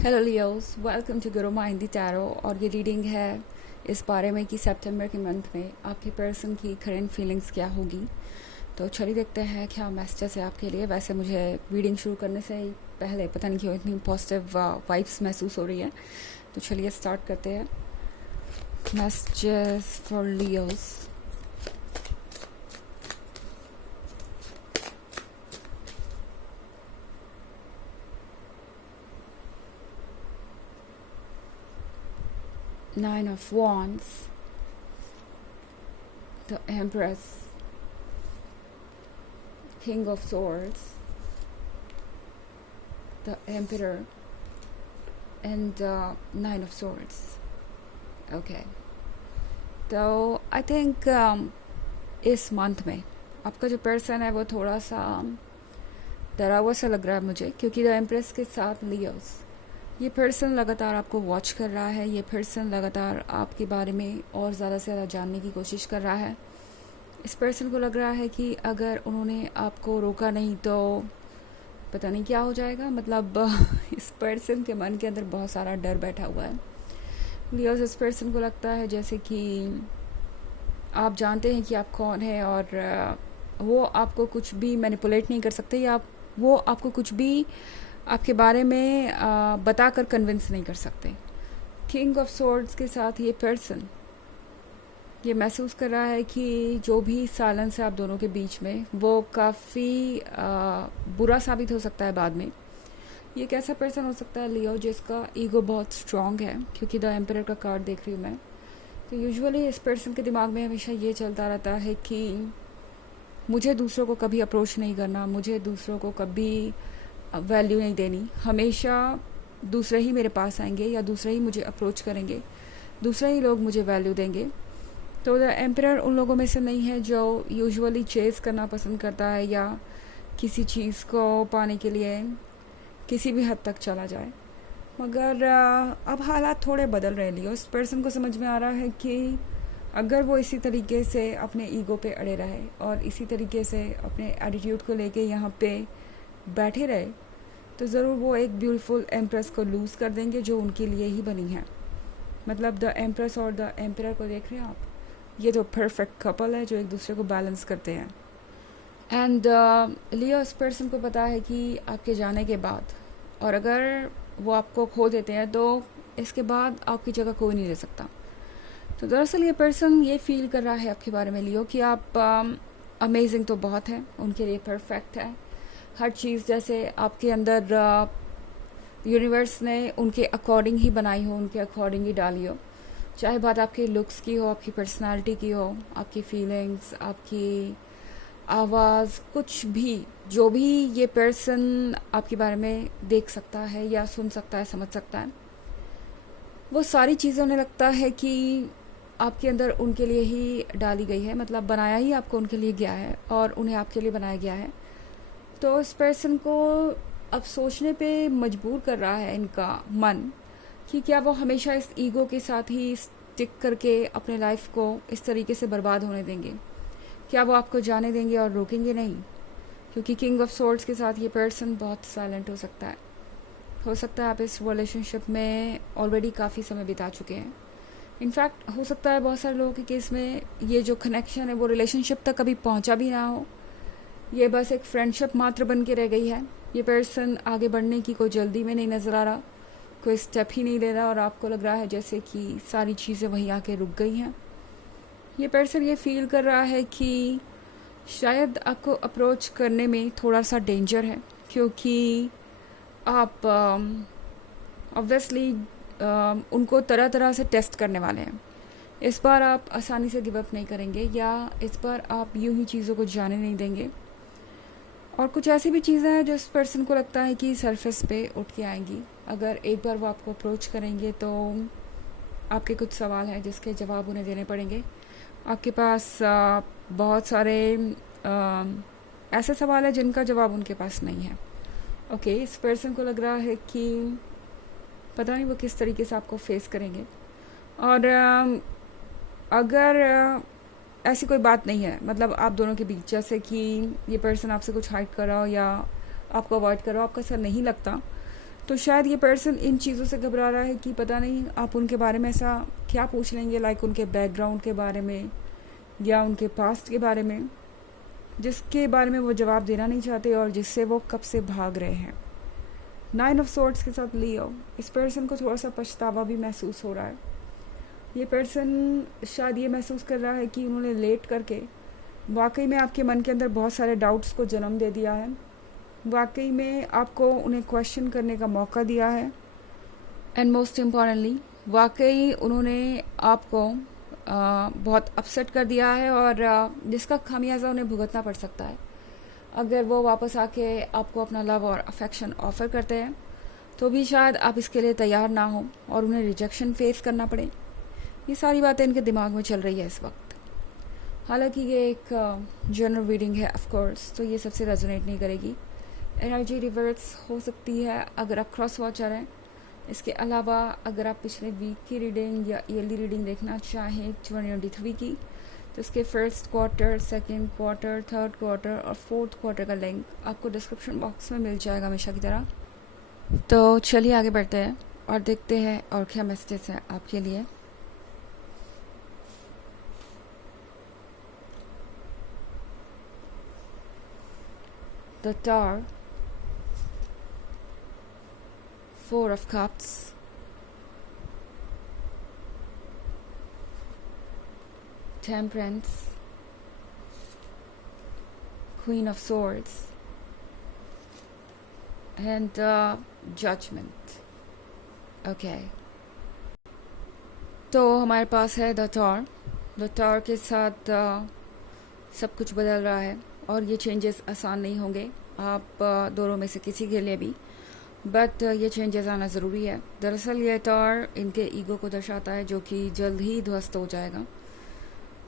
Hello Leos, welcome to Guru माइंडी tarot. और ये reading है इस बारे में कि सितंबर के मंथ में आपके पर्सन की करंट फीलिंग्स क्या होगी। तो चलिए देखते हैं क्या मैसेजेस है आपके लिए। वैसे मुझे रीडिंग शुरू करने से ही पहले पता नहीं क्यों इतनी पॉजिटिव वाइब्स महसूस हो रही है। तो चलिए स्टार्ट करते हैं। Messages for Leos. Nine of Wands, the Empress, King of Swords, the Emperor, and Nine of Swords. Okay. तो आई थिंक इस मंथ में आपका जो पर्सन है वो थोड़ा सा डरा हुआ सा लग रहा है मुझे, क्योंकि द एम्प्रेस के साथ लियोस, ये पर्सन लगातार आपको वॉच कर रहा है। ये पर्सन लगातार आपके बारे में और ज़्यादा से ज़्यादा जानने की कोशिश कर रहा है। इस पर्सन को लग रहा है कि अगर उन्होंने आपको रोका नहीं तो पता नहीं क्या हो जाएगा। मतलब इस पर्सन के मन के अंदर बहुत सारा डर बैठा हुआ है। लियोस, इस पर्सन को लगता है जैसे कि आप जानते हैं कि आप कौन है और वो आपको कुछ भी मैनिपुलेट नहीं कर सकते, या वो आपको कुछ भी आपके बारे में बताकर कन्विंस नहीं कर सकते। किंग ऑफ सोर्ड्स के साथ ये पर्सन ये महसूस कर रहा है कि जो भी साइलेंस है आप दोनों के बीच में वो काफ़ी बुरा साबित हो सकता है बाद में। ये कैसा पर्सन हो सकता है लियो, जिसका ईगो बहुत स्ट्रांग है, क्योंकि द एम्परर का कार्ड देख रही हूँ मैं। तो यूजुअली इस पर्सन के दिमाग में हमेशा ये चलता रहता है कि मुझे दूसरों को कभी अप्रोच नहीं करना, मुझे दूसरों को कभी वैल्यू नहीं देनी, हमेशा दूसरे ही मेरे पास आएंगे या दूसरे ही मुझे अप्रोच करेंगे, दूसरे ही लोग मुझे वैल्यू देंगे। तो द एम्परर उन लोगों में से नहीं है जो यूजुअली चेस करना पसंद करता है या किसी चीज़ को पाने के लिए किसी भी हद तक चला जाए। मगर अब हालात थोड़े बदल रहे लिए। उस पर्सन को समझ में आ रहा है कि अगर वो इसी तरीके से अपने ईगो पे अड़े रहे और इसी तरीके से अपने एटीट्यूड को लेके यहाँ पे बैठे रहे तो ज़रूर वो एक ब्यूटीफुल एम्प्रेस को लूज़ कर देंगे जो उनके लिए ही बनी है। मतलब द एम्प्रेस और द एम्परर को देख रहे हैं आप, ये तो परफेक्ट कपल है जो एक दूसरे को बैलेंस करते हैं। एंड लियो, इस पर्सन को पता है कि आपके जाने के बाद और अगर वो आपको खो देते हैं तो इसके बाद आपकी जगह कोई नहीं ले सकता। तो दरअसल ये पर्सन ये फील कर रहा है आपके बारे में लियो कि आप अमेजिंग तो बहुत हैं, उनके लिए परफेक्ट है हर चीज़। जैसे आपके अंदर यूनिवर्स ने उनके अकॉर्डिंग ही बनाई हो, उनके अकॉर्डिंग ही डाली हो। चाहे बात आपके लुक्स की हो, आपकी पर्सनालिटी की हो, आपकी फीलिंग्स, आपकी आवाज़, कुछ भी जो भी ये पर्सन आपके बारे में देख सकता है या सुन सकता है, समझ सकता है, वो सारी चीज़ें उन्हें लगता है कि आपके अंदर उनके लिए ही डाली गई है। मतलब बनाया ही आपको उनके लिए गया है और उन्हें आपके लिए बनाया गया है। तो इस पर्सन को अब सोचने पे मजबूर कर रहा है इनका मन कि क्या वो हमेशा इस ईगो के साथ ही स्टिक करके अपने लाइफ को इस तरीके से बर्बाद होने देंगे। क्या वो आपको जाने देंगे और रोकेंगे नहीं, क्योंकि किंग ऑफ सोर्ड्स के साथ ये पर्सन बहुत साइलेंट हो सकता है। हो सकता है आप इस रिलेशनशिप में ऑलरेडी काफ़ी समय बिता चुके हैं। इनफैक्ट हो सकता है बहुत सारे लोगों के केस में ये जो कनेक्शन है वो रिलेशनशिप तक कभी पहुंचा भी ना हो, ये बस एक फ्रेंडशिप मात्र बन के रह गई है। ये पर्सन आगे बढ़ने की कोई जल्दी में नहीं नज़र आ रहा, कोई स्टेप ही नहीं ले रहा और आपको लग रहा है जैसे कि सारी चीज़ें वहीं आके रुक गई हैं। ये पर्सन ये फील कर रहा है कि शायद आपको अप्रोच करने में थोड़ा सा डेंजर है, क्योंकि आप ऑब्वियसली उनको तरह तरह से टेस्ट करने वाले हैं। इस बार आप आसानी से गिव अप नहीं करेंगे या इस बार आप यूं ही चीज़ों को जाने नहीं देंगे। और कुछ ऐसी भी चीज़ें हैं जो इस पर्सन को लगता है कि सरफेस पे उठ के आएंगी। अगर एक बार वो आपको अप्रोच करेंगे तो आपके कुछ सवाल हैं जिसके जवाब उन्हें देने पड़ेंगे। आपके पास बहुत सारे ऐसे सवाल हैं जिनका जवाब उनके पास नहीं है। ओके, इस पर्सन को लग रहा है कि पता नहीं वो किस तरीके से आपको फेस करेंगे। और अगर ऐसी कोई बात नहीं है, मतलब आप दोनों के बीच, जैसे कि ये पर्सन आपसे कुछ हाइड कर रहा हो या आपको अवॉइड कर रहा हो, आपका सर नहीं लगता, तो शायद ये पर्सन इन चीज़ों से घबरा रहा है कि पता नहीं आप उनके बारे में ऐसा क्या पूछ लेंगे, लाइक उनके बैकग्राउंड के बारे में या उनके पास्ट के बारे में, जिसके बारे में वो जवाब देना नहीं चाहते और जिससे वो कब से भाग रहे हैं। 9 ऑफ सॉर्ड्स के साथ लियो, इस पर्सन को थोड़ा सा पछतावा भी महसूस हो रहा है। ये पर्सन शायद ये महसूस कर रहा है कि उन्होंने लेट करके वाकई में आपके मन के अंदर बहुत सारे डाउट्स को जन्म दे दिया है, वाकई में आपको उन्हें क्वेश्चन करने का मौका दिया है, एंड मोस्ट इम्पॉर्टेंटली वाकई उन्होंने आपको बहुत अपसेट कर दिया है और जिसका खामियाजा उन्हें भुगतना पड़ सकता है। अगर वो वापस आके आपको अपना लव और अफेक्शन ऑफ़र करते हैं तो भी शायद आप इसके लिए तैयार ना हो और उन्हें रिजेक्शन फेस करना पड़े। ये सारी बातें इनके दिमाग में चल रही है इस वक्त। हालांकि ये एक जनरल रीडिंग है ऑफ कोर्स, तो ये सबसे रेजोनेट नहीं करेगी। एनर्जी रिवर्स हो सकती है अगर आप क्रॉस वॉचर हैं। इसके अलावा अगर आप पिछले वीक की रीडिंग या ईयरली रीडिंग देखना चाहें 2023 की, तो इसके first quarter, second quarter, third quarter और फोर्थ क्वार्टर का लिंक आपको डिस्क्रिप्शन बॉक्स में मिल जाएगा हमेशा की तरह। तो चलिए आगे बढ़ते हैं और देखते हैं और क्या मैसेजेस हैं आपके लिए। The tower, 4 of Cups, Temperance, Queen of Swords, and Judgment. Okay. तो हमारे पास है द टावर। द टावर के साथ सब कुछ बदल रहा है और ये चेंजेस आसान नहीं होंगे आप दोनों में से किसी के लिए भी, बट ये चेंजेस आना ज़रूरी है। दरअसल ये टावर इनके ईगो को दर्शाता है जो कि जल्द ही ध्वस्त हो जाएगा।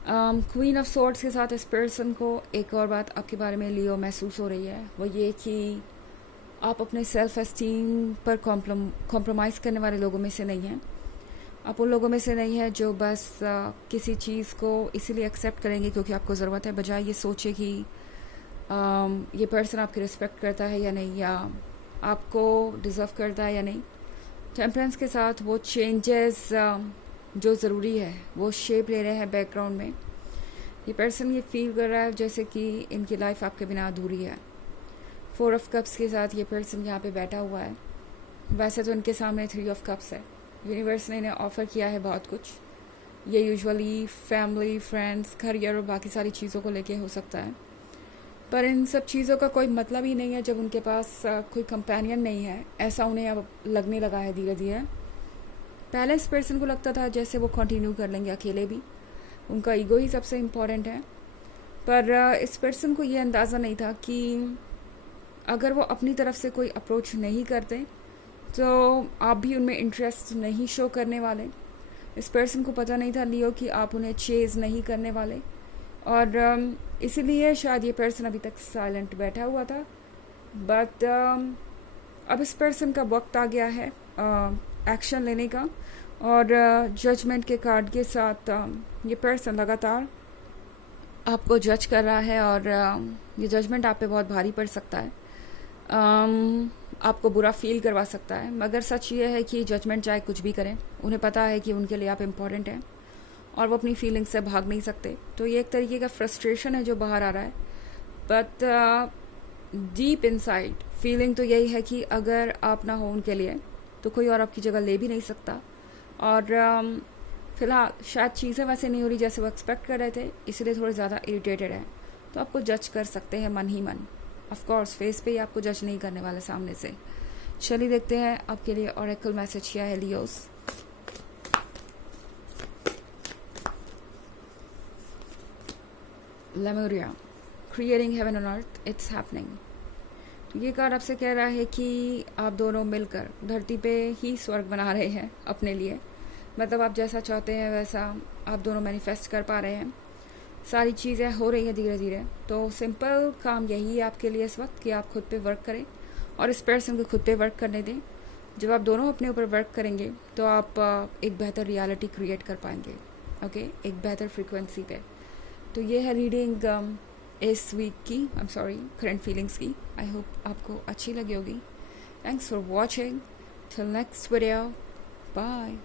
क्वीन ऑफ सॉर्ड्स के साथ इस पर्सन को एक और बात आपके बारे में लियो महसूस हो रही है, वो ये कि आप अपने सेल्फ एस्टीम पर कॉम्प्रोमाइज़ करने वाले लोगों में से नहीं हैं। आप उन लोगों में से नहीं हैं जो बस किसी चीज़ को इसीलिए एक्सेप्ट करेंगे क्योंकि आपको ज़रूरत है, बजाय ये सोचे कि ये पर्सन आपकी रिस्पेक्ट करता है या नहीं, या आपको डिज़र्व करता है या नहीं। टेम्परेंस के साथ वो चेंजेस जो ज़रूरी है वो शेप ले रहे हैं बैकग्राउंड में। ये पर्सन ये फील कर रहा है जैसे कि इनकी लाइफ आपके बिना अधूरी है। 4 of Cups के साथ ये पर्सन यहाँ पे बैठा हुआ है। वैसे तो इनके सामने 3 of Cups है। यूनिवर्स ने इन्हें ऑफ़र किया है बहुत कुछ। ये यूजुअली फैमिली, फ्रेंड्स, करियर और बाकी सारी चीज़ों को लेके हो सकता है, पर इन सब चीज़ों का कोई मतलब ही नहीं है जब उनके पास कोई कंपेनियन नहीं है। ऐसा उन्हें अब लगने लगा है धीरे धीरे। पहले इस पर्सन को लगता था जैसे वो कंटिन्यू कर लेंगे अकेले भी, उनका ईगो ही सबसे इम्पोर्टेंट है, पर इस पर्सन को ये अंदाज़ा नहीं था कि अगर वो अपनी तरफ से कोई अप्रोच नहीं करते तो आप भी उनमें इंटरेस्ट नहीं शो करने वाले। इस पर्सन को पता नहीं था लियो कि आप उन्हें चेज़ नहीं करने वाले, और इसीलिए शायद ये पर्सन अभी तक साइलेंट बैठा हुआ था। बट अब इस पर्सन का वक्त आ गया है एक्शन लेने का, और जजमेंट के कार्ड के साथ ये पर्सन लगातार आपको जज कर रहा है और ये जजमेंट आप पे बहुत भारी पड़ सकता है, आपको बुरा फील करवा सकता है। मगर सच ये है कि जजमेंट चाहे कुछ भी करें, उन्हें पता है कि उनके लिए आप इम्पोर्टेंट हैं और वो अपनी फीलिंग्स से भाग नहीं सकते। तो ये एक तरीके का फ्रस्ट्रेशन है जो बाहर आ रहा है, बट डीप इनसाइड फीलिंग तो यही है कि अगर आप ना हो उनके लिए तो कोई और आपकी जगह ले भी नहीं सकता। और फ़िलहाल शायद चीज़ें वैसे नहीं हो रही जैसे वो एक्सपेक्ट कर रहे थे, इसलिए थोड़े ज़्यादा इरिटेटेड है। तो आपको जज कर सकते हैं मन ही मन, ऑफ कोर्स फेस पे ही आपको जज नहीं करने वाले सामने से। चलिए देखते हैं आपके लिए ऑरेकल मैसेज क्या है लियोस। Lemuria, creating heaven on earth, it's happening. ये कार्ड आपसे कह रहा है कि आप दोनों मिलकर धरती पे ही स्वर्ग बना रहे हैं अपने लिए। मतलब आप जैसा चाहते हैं वैसा आप दोनों मैनिफेस्ट कर पा रहे हैं, सारी चीज़ें हो रही हैं धीरे धीरे। तो सिंपल काम यही है आपके लिए इस वक्त कि आप खुद पे वर्क करें और इस पर्सन को खुद पे वर्क करने दें। जब आप दोनों अपने ऊपर वर्क करेंगे तो आप एक बेहतर रियलिटी क्रिएट कर पाएंगे, ओके, एक बेहतर फ्रीक्वेंसी पे। तो ये है रीडिंग इस वीक की, करंट फीलिंग्स की। आई होप आपको अच्छी लगी होगी। Thanks for watching. till next video. Bye.